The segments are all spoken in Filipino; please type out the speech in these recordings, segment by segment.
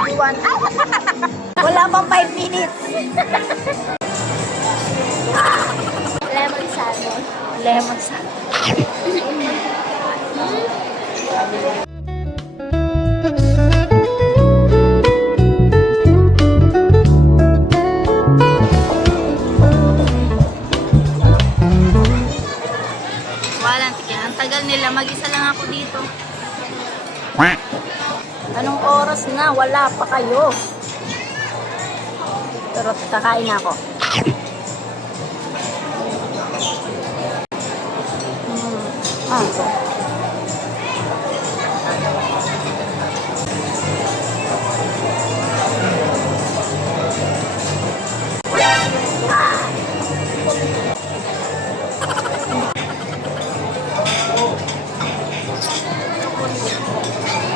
One. Wala pang 5 minutes. Lemon salmon. Lemon salad. Walang tikin. Ang tagal nila. Mag-isa lang ako dito. Anong oras na? Wala pa kayo. Pero kakain na ako. Ito.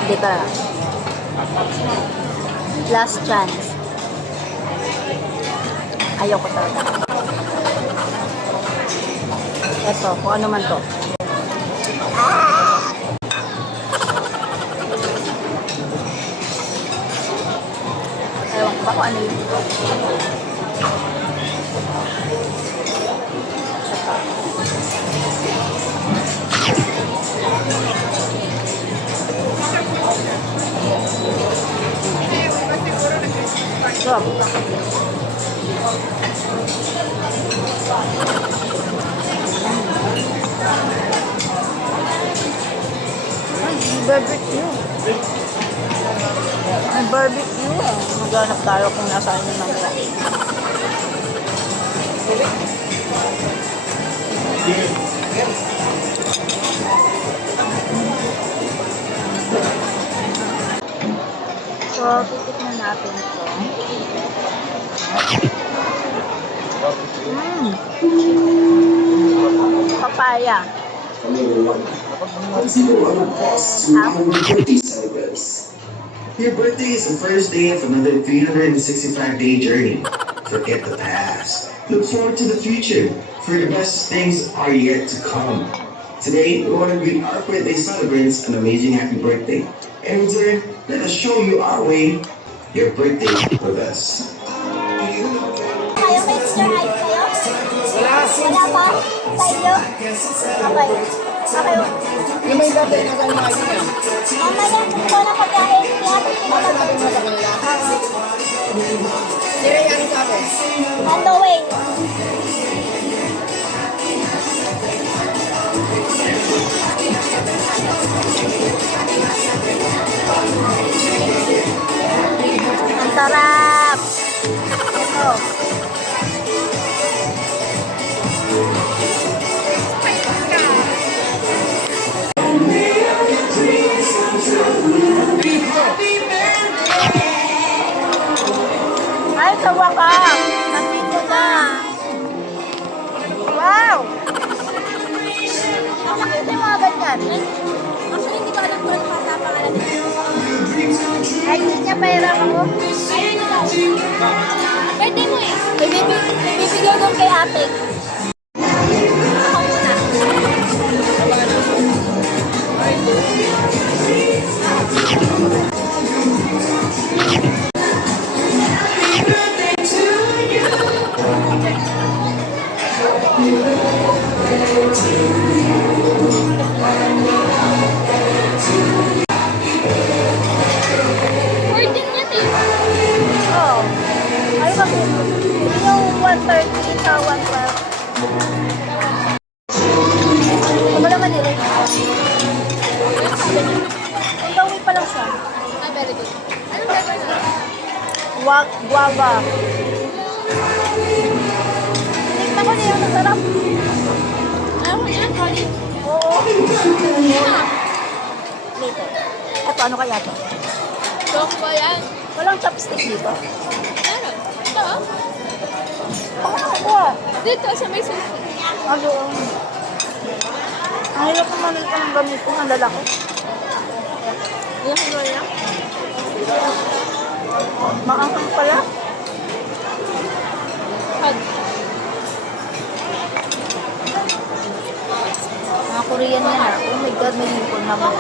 Dito na. Last chance. Ayoko talaga. Ito, kung ano man to. Ewan ko ba kung ano yun. Stop. Barbecue. May barbecue. Maghanap tayo kung nasaan yung mamaya. So, titikman natin ito. Papaya. Your birthday is the first day of another 365-day journey. Forget the past. Look forward to the future, for the best things are yet to come. Today, we want to greet our birthday celebrants an amazing happy birthday. And in turn, let us show you our way. Your birthday with us. Kayo, may Easter egg kayo? Wala pa? Sa inyo? Okay. Okay. Yung may birthday na sa mga niya. Mamaya, kung ko na pagkain, kaya Sabi mo sa kanila. Sira yung ano sabi? on the way. Ang sarap! Ito. Ay, sa wakas! Nandito na! Wow! Ang nakita yung mga ganyan. Actually, hindi ko alam kung ano pangalan nito. Ay, hindi niya pahirap ako. Ayaw niyo daw. Birthday mo eh. Ibibigay doon kay ate. Ako muna. Birthday niya, te. Oo. Ano kasi? Yung 130 sa 112. Ano naman nila? Ang gawin pa lang siya. Ah, very good. Anong flavor niya? Guava. Tignan ko niya yung masarap. Ano ko yan? Honey? Oo. Ah, Later. Eto, ano kaya to? choco ba yan? Walang chopstick dito. Meron. Ito, oh. Pakakuha. Dito, sa may susi. Ano? Ang hirap naman ito ng gamit ko. Ang lalaki. Yung wala. Maanghang pala. Hug. Mga Korean yan ah. Oh my God, may hipon naman.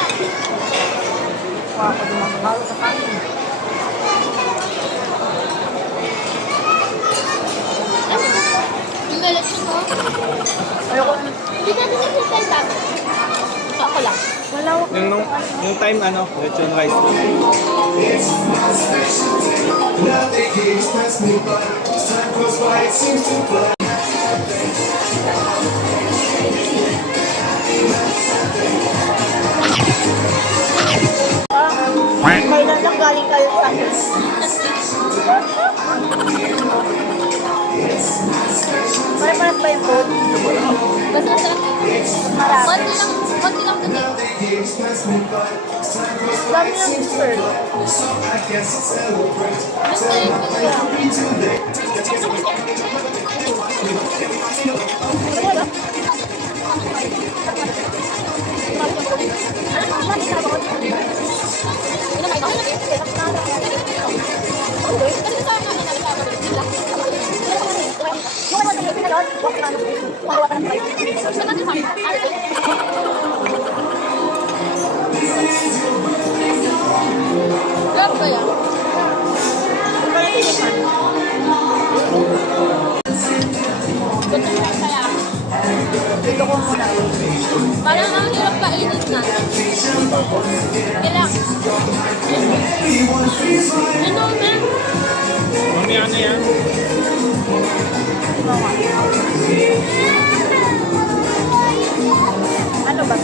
Wow, ako din mga mahal sa kanin. Yung time, lechon rice. Kailan lang galing kayo sa Pare-paras ba yung food? Basta sarap. Marami. Konti lang dun eh. Dami ng dessert. Basta yun ko lang. Sarap ba yan? Dito ko muna. Parang ang hirap kainin na. Kailang. Ano na? Mamaya na yan. Ano ba?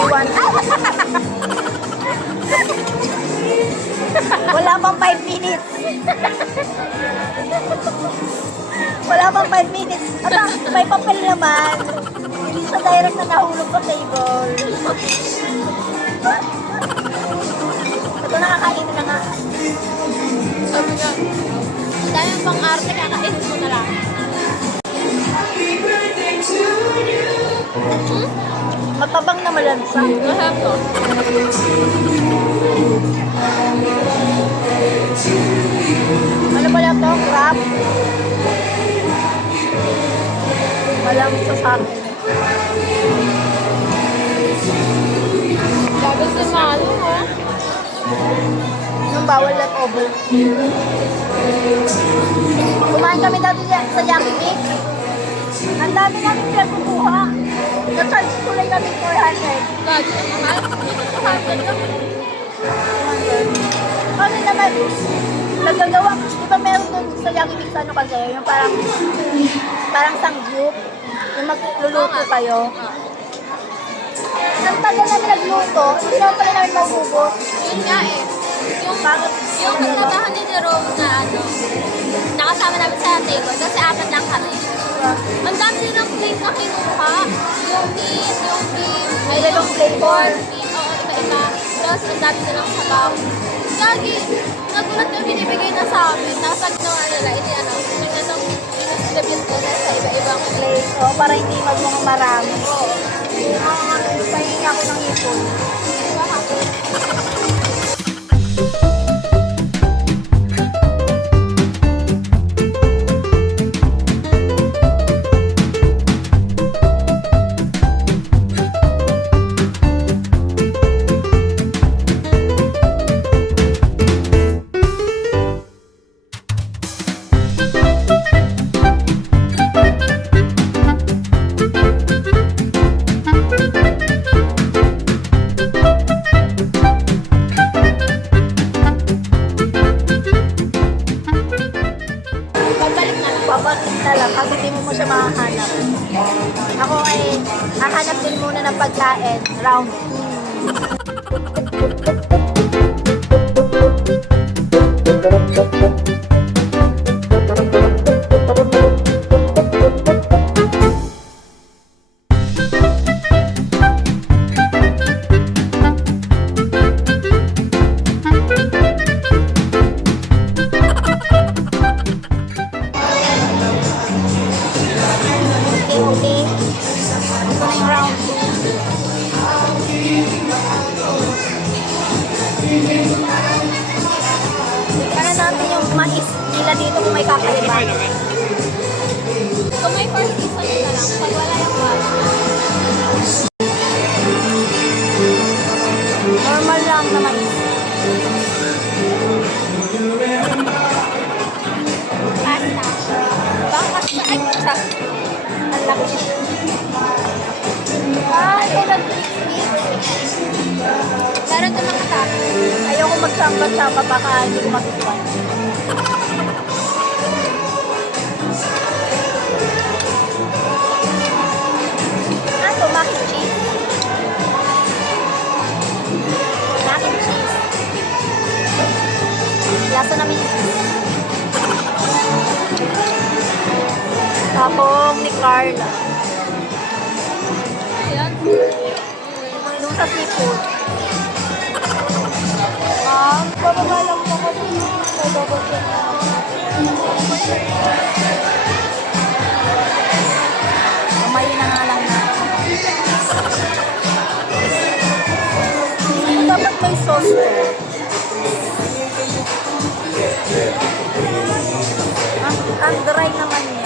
Iwan. Wala pang 5 minutes. Wala pang 5 minutes. Ata, may papel naman. Hindi siya direct na nahulog sa table. Ito nakakain na nga. Sabi nga, ang dami pang arte, kakainin mo na lang. Matabang na malansa. Masarap to. Ano pala to? Crab? Malansa sa akin. Gabi si Malo, ha? Yung bawal at over. Kumain kami dati sa Yummy Mix. Ang dami namin pinagkukuha. Na-charge ko lang kami 400. Gabi ang mahal. Mahal lang. Kasi naman, nagagawa, di ba meron doon sa Yummy Mix ano kasi, yung parang sangyup, yung magluluto kayo. Ang tagal namin nagluto, hindi naman pala namin maubos. Yun nga eh. Yung pagkatahan ni Jerome na nakasama namin sa table, kasi apat lang kami. Ang dami din ng plate na kinuha. Yung meat, yung beef, May dalawang flavor. beef, oo, iba-iba. Tapos ang dami din ng sabaw. Gagi, nagulat na binibigay na sa amin. Nasag naman nila, hindi distribute ko na sa iba-ibang Place, oh, para hindi magmukha marami. Pahingi ako ng ipon. Babalik na lang. Babalik na lang kasi hindi mo siya makahanap. Ako ay hahanap din muna ng pagkain. Round 2. Okay. Ito na yung round 2. Tingnan natin yung mais nila dito kung may kakaiba. Kung may first season na lang, pag wala yung wala. Normal lang na mais. Pasta. Baka pasta. Ay, pasta. Ang laki niya. Ah, ito nag-mix-mix. Meron din mga tapo. Ayoko magsamba-samba baka hindi ko matutuan. Ah, ito, mac and cheese. Mac and cheese. Lasa namin yung cheese. Tapong ni Carla. Ayan. Yung sa seafood. Bababa lang po kasi may double check na. Kamay na nga lang na. Dapat may sauce to. Ang dry naman niya.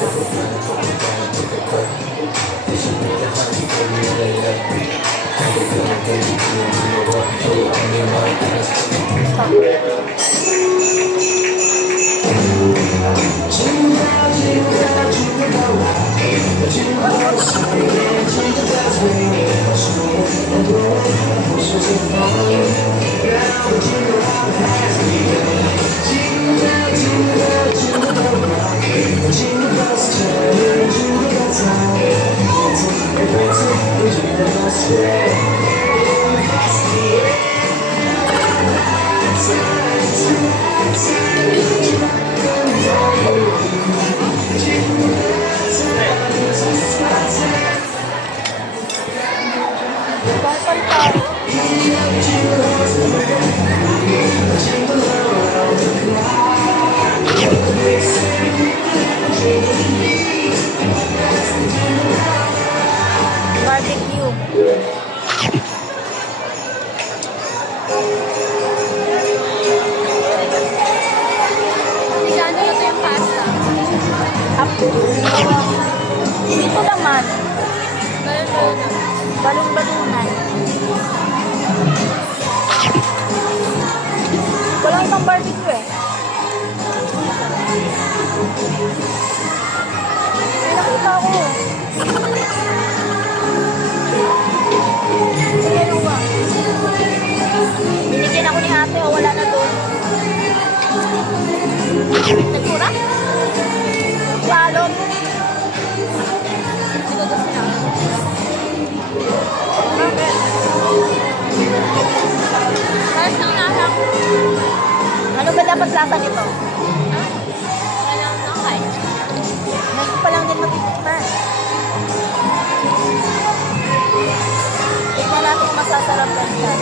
Barbecue. Igano na ito yung pasta. Dito naman, Meron na. balong-balungan. Walang ibang barbecue eh. May nakita ko. Ano ba? Binigyan ako ni ate o wala na doon. Nagmura? Balot. Ito gusto na. Bakit? Ayos ng nasa. Ano ba dapat lasa nito? Ha? Wala na kain. Next pa lang din mag-tikman. Tignan natin kung masasarap lang siya.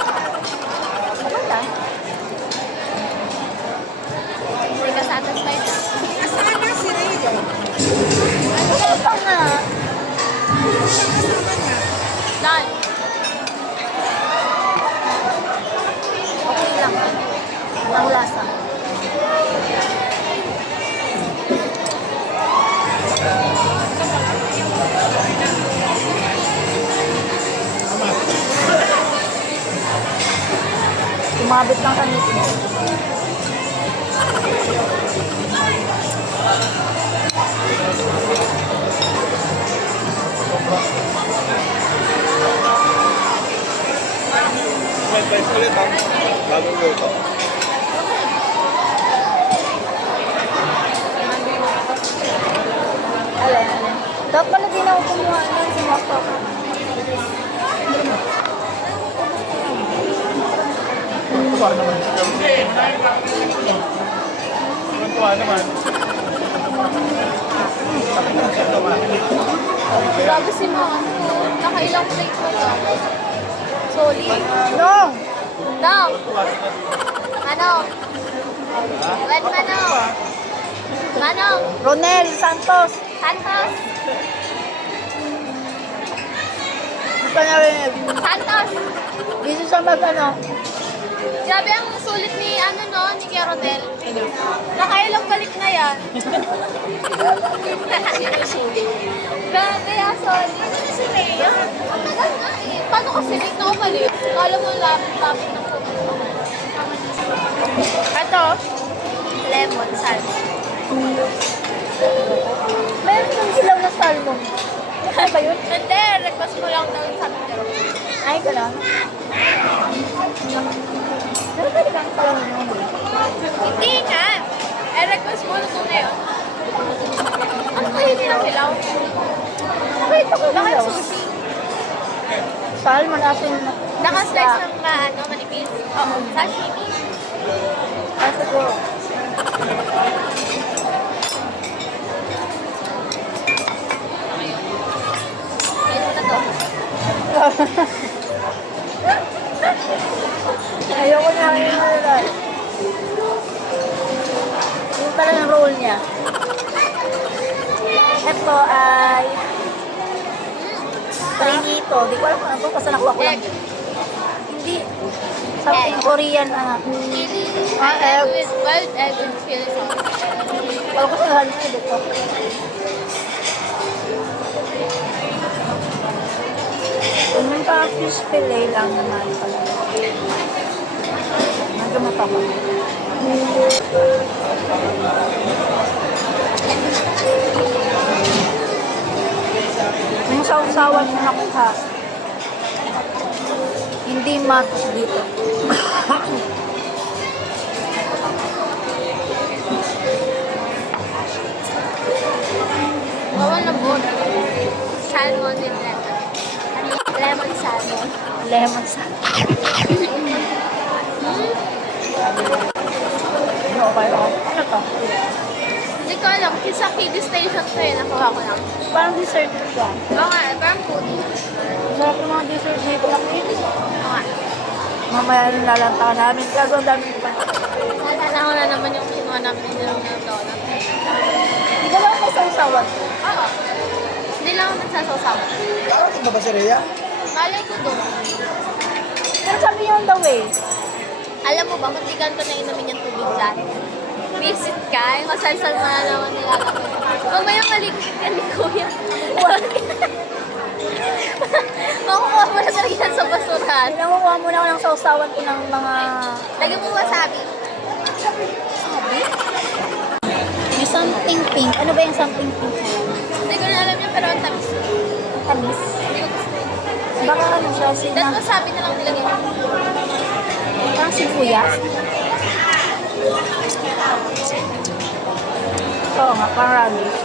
Ano lang? Hindi ka satisfied. Ano pa nga? Done. Okay lang. Ang lasa. Tumabit lang sa ngipin. May price ulit ha. Bago ko ito. Alin? Dapat pala din ako kumuha nun sa mga stock. Tuwa naman. Tuwa naman. Grabe si Mama. Nakailang plate mo lang. Solid. No! No. Ano? When Manong? Manong? Ronel Santos. Santos? Gusto niya rin. Santos? Dito siya mag-ano. Grabe ang sulit ni ano no, ni Kerodel. Nakailang balik na yan. Grabe, solid. si Rhea. Ang tagal nga eh. Paano kasi late na umalis? Kala mo lapit na po. Ito, lemon salmon. Meron yung hilaw na salmon. Ano ba yun? Hindi, request mo lang daw yung sabi ko. Ay, gano'n. Pero pwede kang pala yun. Hindi nga. Eh, request mo lang na yun. Ano ba yun yung hilaw? Wait, ako Baka hilaw. yung sushi. Salmon, asin. Naka-slice ng manipis. Oo, sashimi. Ah, siguro. Ayun na to. Ayoko na yung nalala. Yung pala yung roll niya. Ito ay Prinito. Di ko alam kung ano to. Basta nakuha ko lang. Egg. Hindi. Something Korean. Chili. Ah, Egg egg. with wild egg with chili sauce. Wala ko sa halin na dito. Yung parang fish fillet lang naman pala. Medyo mataba. Yung sausawan na nakuha. Hindi matos dito. Bawal na board. Salmon with lemon. Ano yung lemon salmon? Lemon salad. Ano kayo? Ano to? Hindi ko alam. Kasi sa kiddie station to eh. Nakuha ko lang. Parang dessert siya. Oo nga, parang foodie. Sarap yung mga dessert dito na kids. Oo nga. Mamaya nalantakan namin. Kaso ang dami pa. Naalala ko na naman yung kinuha namin ng nilong ng donut. Di ba lang may sausawan? Oo. Hindi lang ako nagsasawsawa. Nakarating na ba si Rhea? Malay ko doon. Pero sabi niyo on the way. Alam mo ba, muntikan ko na inumin yung tubig dyan. Visit ka, yung masalsal mo na naman nilalagay. Mamaya maligpit yan ni Kuya. Makukuha mo na talaga yan sa basurahan. Nangunguha muna ako ng sausawan ko ng mga... Lagyan mo wasabi. Sabi? May something pink. Ano ba yung something pink? Hindi ko na alam yun, pero ang tamis. Tamis. Hindi ko gusto yun. Baka ano siya, Dahil wasabi na lang nilagay mo. parang sibuyas. Oo nga, parang radish.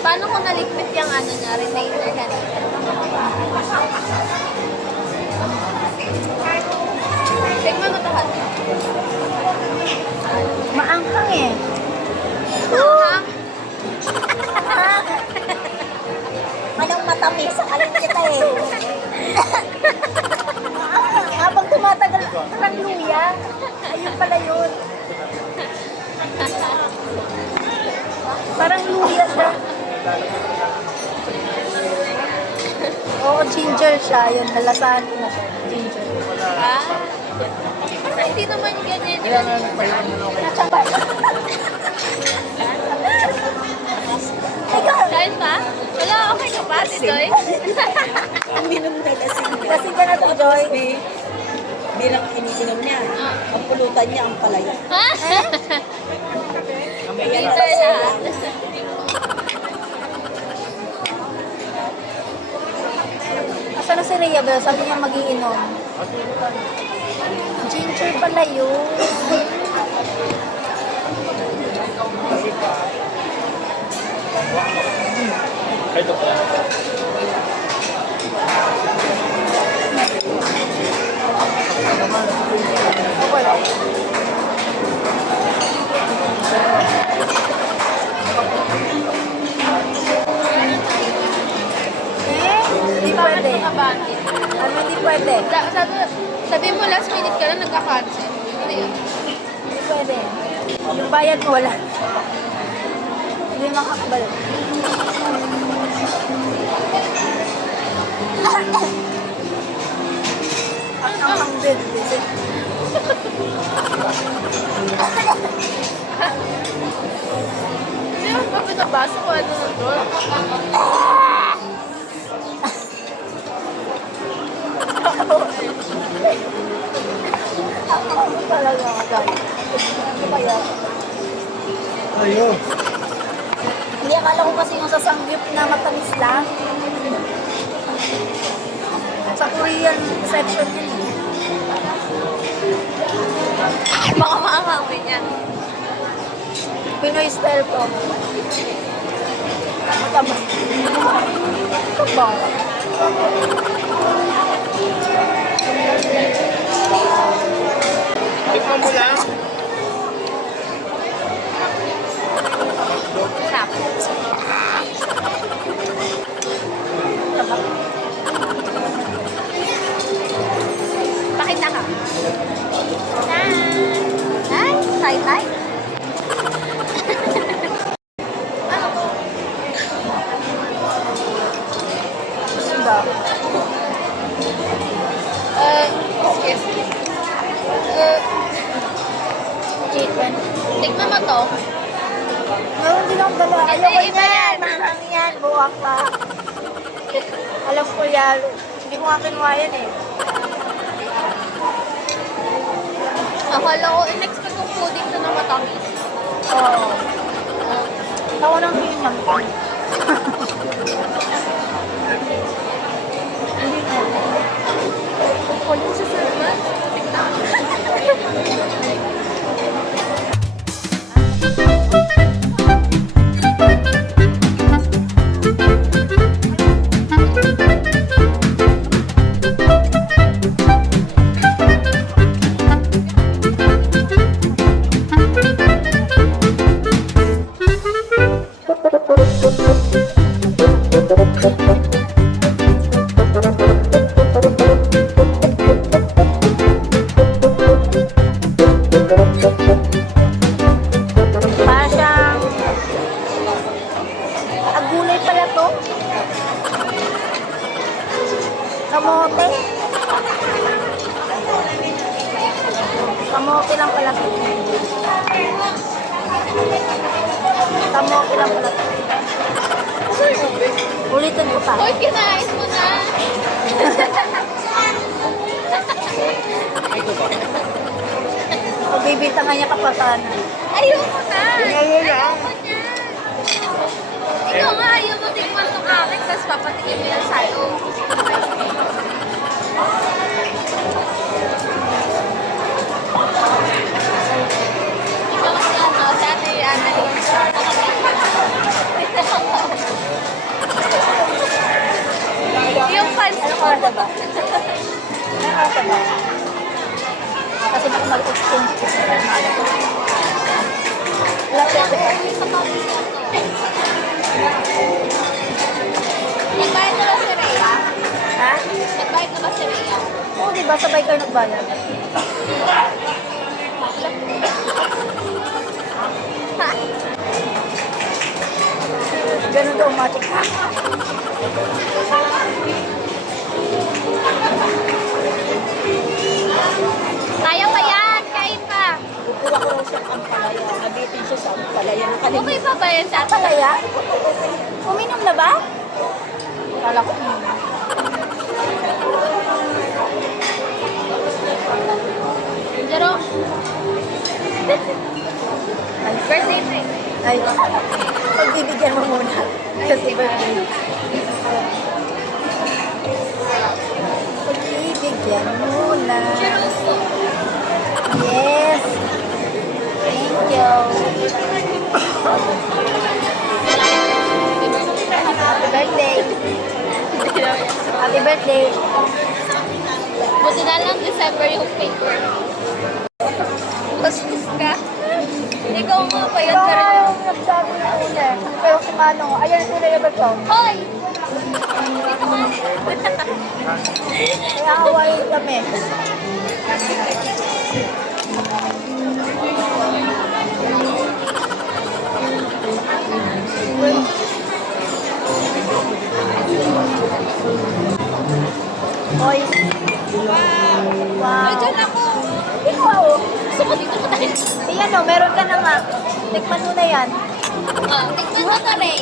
Paano ko naligpit yung ano niya, retainer kanina? Tignan mo ito, Han. Maanghang eh. Hang. Anong matamis? Alam kita eh. Habang tumatagal, parang luya. Ayun pala yun. Parang luya siya. Oo, ginger siya. Yun, nalasahan ko na siya. Ginger. Ah. Hindi naman ganyan. Natsambay. Ikaw, Kain pa? Wala, okay ka pa, si Joy? Uminom na lasing niya. kasi ka na to, Joy. Bilang iniinom niya, ang pulutan niya ang palaya. Ha? Dito lahat. Asa na si Rhea Bel? Sabi niya magiinom. Ginger pala yun. Ito pa. Okay lang. Hindi pwede. Ano hindi pwede? Sabi mo last minute ka lang nagka-cancel. Ano yun? Hindi pwede. Yung bayad mo wala. Hindi makakabal. Ang bed. Hindi naman pa pinabasa ko ano na doon. Ako talaga agad. Ano kaya? Ayun. Hindi, akala ko kasi yung sasangyup na matamis lang. Sa Korean section yun eh. Baka maangawin yan. Pinoy style to. Mataba. Ito ba? Tikman mo lang. Sarap. Pakita ka. Ay, tay-tay. Ano ko? Diba? Excuse me. Chicken. Tikman mo to. Meron din akong dala. Ito Ayoko yung iba yan. yan. Mahang yan. Buwak pa. Alam ko yan. Hindi ko nga kinuha yan eh. Akala ko, in-expect kong pudding to na matamis. Oo. Ako nang hinang ko. Hindi na. Kunin sa server. Para siyang... Gulay pala to. Kamote. Kamote lang pala to. Kamote lang pala to. Ulitin ko pa. Hoy, kinain mo na. Pagbibintangan niya kapatan. Ayoko na. Tingnan mo lang. Ikaw nga, ayaw mo tikman itong akin, tapos papatikin mo yan sa'yo. Ikaw kasi ano, si Ate Annalyn. Yung fans Ano ko. order ba? Ano order ba? Kasi baka mag-exchange ko sa mga ko. Lapit eh. Nagbayad na ba si Rhea? Ha? Nagbayad na ba si Rhea? Oo, diba? Sabay kayo nagbayad. Ha? Ganun daw automatic. Kaya pa yan! Kain pa! Kukuha ko lang siyang ampalaya. Nabitin siya sa ampalaya. Okay pa ba yan sa atin? Palaya? Uminom na ba? Kala ko uminom. Jero, Ay, birthday mo eh. ay, pagbibigyan mo muna. Kasi birthday. Pagbibigyan muna. Jero po. Yes. Thank you. Happy birthday. Happy birthday. Buti na lang December yung paper. Bastos ka. Ikaw nga pa yun. Ikaw nga Pero... yung nagsabi na una. Pero kung ano, ayan yung tunay ba ito? Hoy! Dito ka. Kaya hawaii kami. Hoy. Wow. Ay, dyan ako. Ikaw, Gusto ko dito ka tayo. ayan o, meron ka na nga. Tikman mo na yan. Oh, tikman mo to, Ray.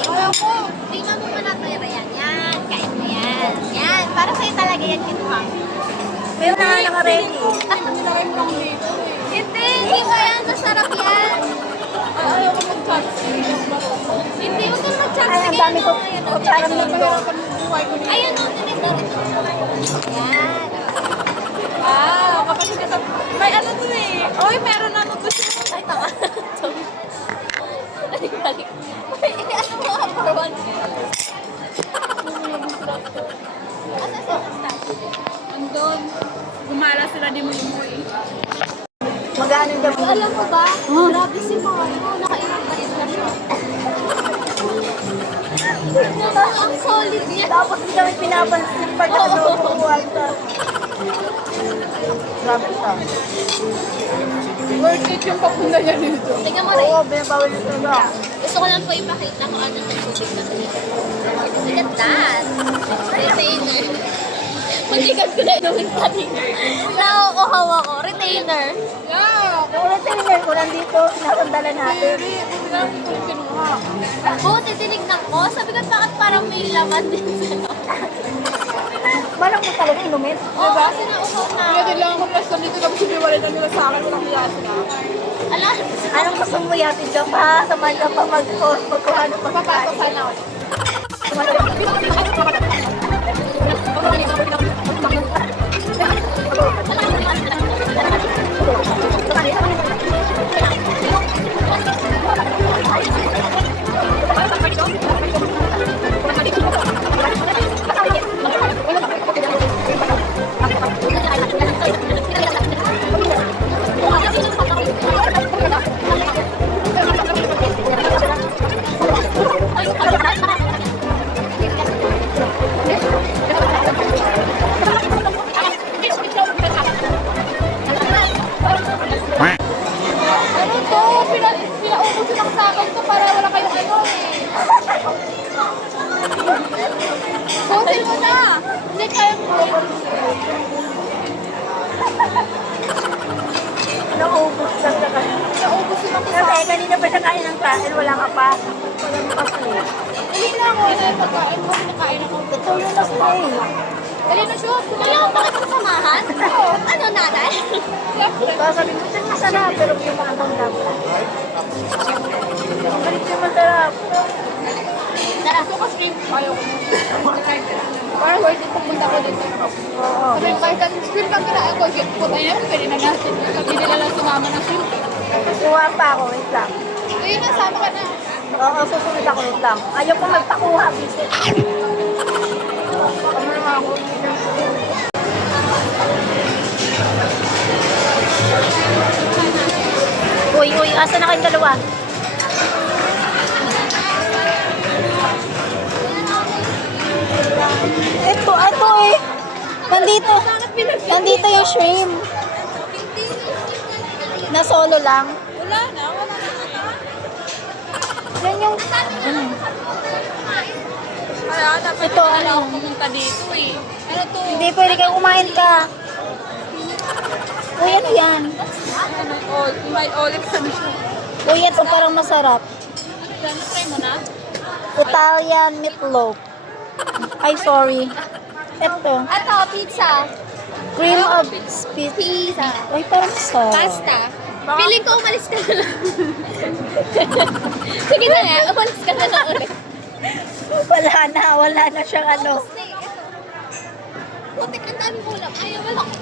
Tikman mo muna to, Ray. Yan, kaya mo yan. Yan, para sa'yo talaga yan kinuha. Meron na nga naka-ready. Hindi, hindi ko yan. Masarap yan. Ayaw ko mag-chopstick. Hindi, huwag kang Ay, mag-chopstick. ang dami ko. Parang nito. Ayun, no, tinignan rin. Yan. Ah, kapag ito. May ano to eh. Oy, meron ano to siya. Ay, tama. Balik, balik. Ay, ano mo ka for one? Asa sa statue? Andun. Gumala sila di mo yung eh. Mag-ano daw. Alam mo ba? Grabe si Mario. Nakailang bait na siya. Ang solid niya. Tapos hindi kami pinapansin pag ano, buwan ka. Grabe siya. Worth it yung papunta niya dito. Tingnan mo rin. Oo, binabawal na talaga. Gusto ko lang po ipakita kung ano sa tubig na rin. Look at that. Retainer. Mag-ikat ko na inumin kanina. Nauuhaw ako. Retainer. Yeah. Yung retainer ko nandito, nasandala natin. Hindi namin ito yung kinuha. Buti tinignan ko. Sabi ko bakit parang may laman din sa Manang mo talaga inumin. Oo, kasi nauuhaw na. Kaya din lang ako plus dito tapos ibiwalay na nila sa akin. Walang kaya sila. Ala, Anong gusto mo yati dyan pa? Samahan ka pa magkuha ng Papasok pagkain. sana ulit. Ano to? Pinaubusin lang sa akin to para wala kayong ano eh. Busin mo na! Hindi kaya mo. Naubos lang na kasi. Pinaubusin lang sa Kasi kanina pa siya kain ng kain, wala ka pa. Wala mo kasi. Dali na ako. Pagkain mo, nakain ako. Tutulong na siya eh. Dali na siya. wala ko bakit ang samahan? Ano, nanay? Baka sabi mo, ito masarap, pero hindi mo katanggap. Ang galit yung masarap. Tara, so kasi ayaw ko. Parang worth it pupunta ko dito. Oo. Sabi ko, kahit screen kang kinain ko, puta niya, pwede na natin. Sabi nila lang sumama ng screen. Kuha pa ako, wait lang. Ayun na, sama ka na. Oo, susunod ako, wait lang. Ayaw ko magpakuha, visit. Ano naman ako? Uy, uy, asa na kayong dalawa? Ito eh. Nandito yung shrimp. Na solo lang. Wala na. Yan yung, Kaya dapat Ito, wala ano? ako pumunta dito eh. Ano to? hindi pwede kayo kumain ka. Uy, ano yan? Ano, may olive ano siya. Uy, ito parang masarap. Ano, try mo na? Italian meatloaf. Ay, sorry. Ito. Ato, pizza. Cream of pizza. Ay, parang masarap. Pasta. Feeling ko umalis ka na lang. Sige na nga, umalis ka na lang ulit. Wala na siyang ano. Putik, ang dami ulam. Ayaw, wala ko.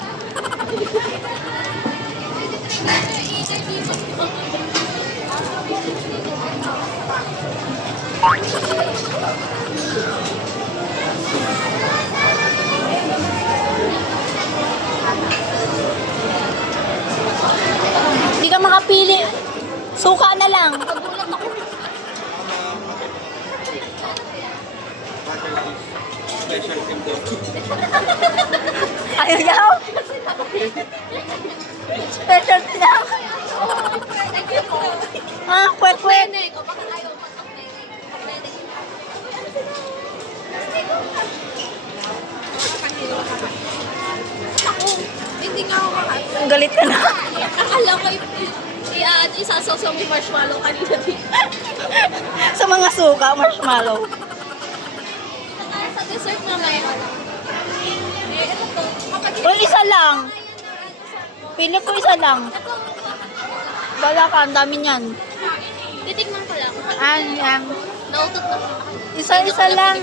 Hindi ka makapili. Suka na lang. Nagulat ako. Ayaw yaw. Specialty lang. Ah, kwek-kwek. Pwede ko, baka ayaw mo ng pwede. Ako, hindi nga ako makakain. Galit ka na. Akala ko i-ano isang sausaw may marshmallow kanina din. Sa mga suka, marshmallow. Sa dessert mamaya. Eh, ito to. Kapag O, isa lang. Pili ko isa lang. Bala ka, ang dami niyan. titignan ko lang. Yan. Nautot na. Isa lang.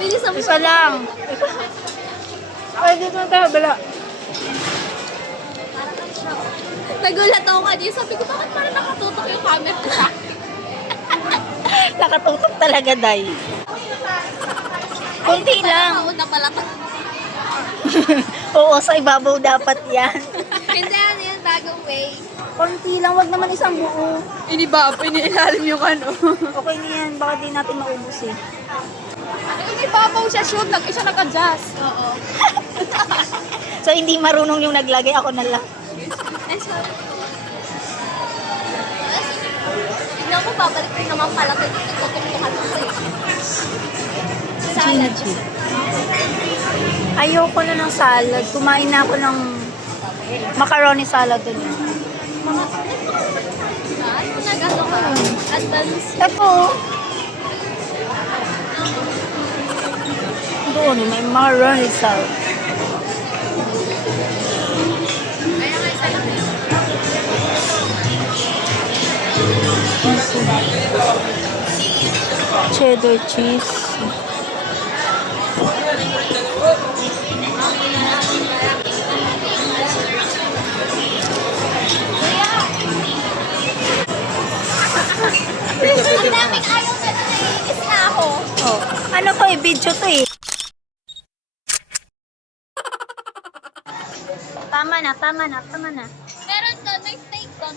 Bilis ang Isa lang. Ay, dito na tayo, bala. Nagulat ako kanina. Sabi ko, bakit parang nakatutok yung camera ko sa akin? Nakatutok talaga, Day. Kunti lang. Mauna pala to. Oo, sa ibabaw dapat yan. Hindi, ano yan, bagong way. Konti lang, wag naman isang buo. Inilalim yung ano. Okay na yan, baka di natin maubos eh. Inibabaw siya, shoot. Isa nag-adjust. Oo. So, hindi marunong yung naglagay, ako na lang. Ay, sorry. Tignan ko, babalik rin naman pala. Nagtutuktukan ko eh. Salad siya. Ayoko na ng salad. Kumain na ako ng macaroni salad dun. Ano nag-ano ka? Advance. Ito. Doon, may macaroni salad. Kaya nga isa lang yun. Cheddar cheese. Ang daming ayaw na naiinis na ako. Oh. Ano to eh, video to eh. Tama na. Meron doon, may steak doon.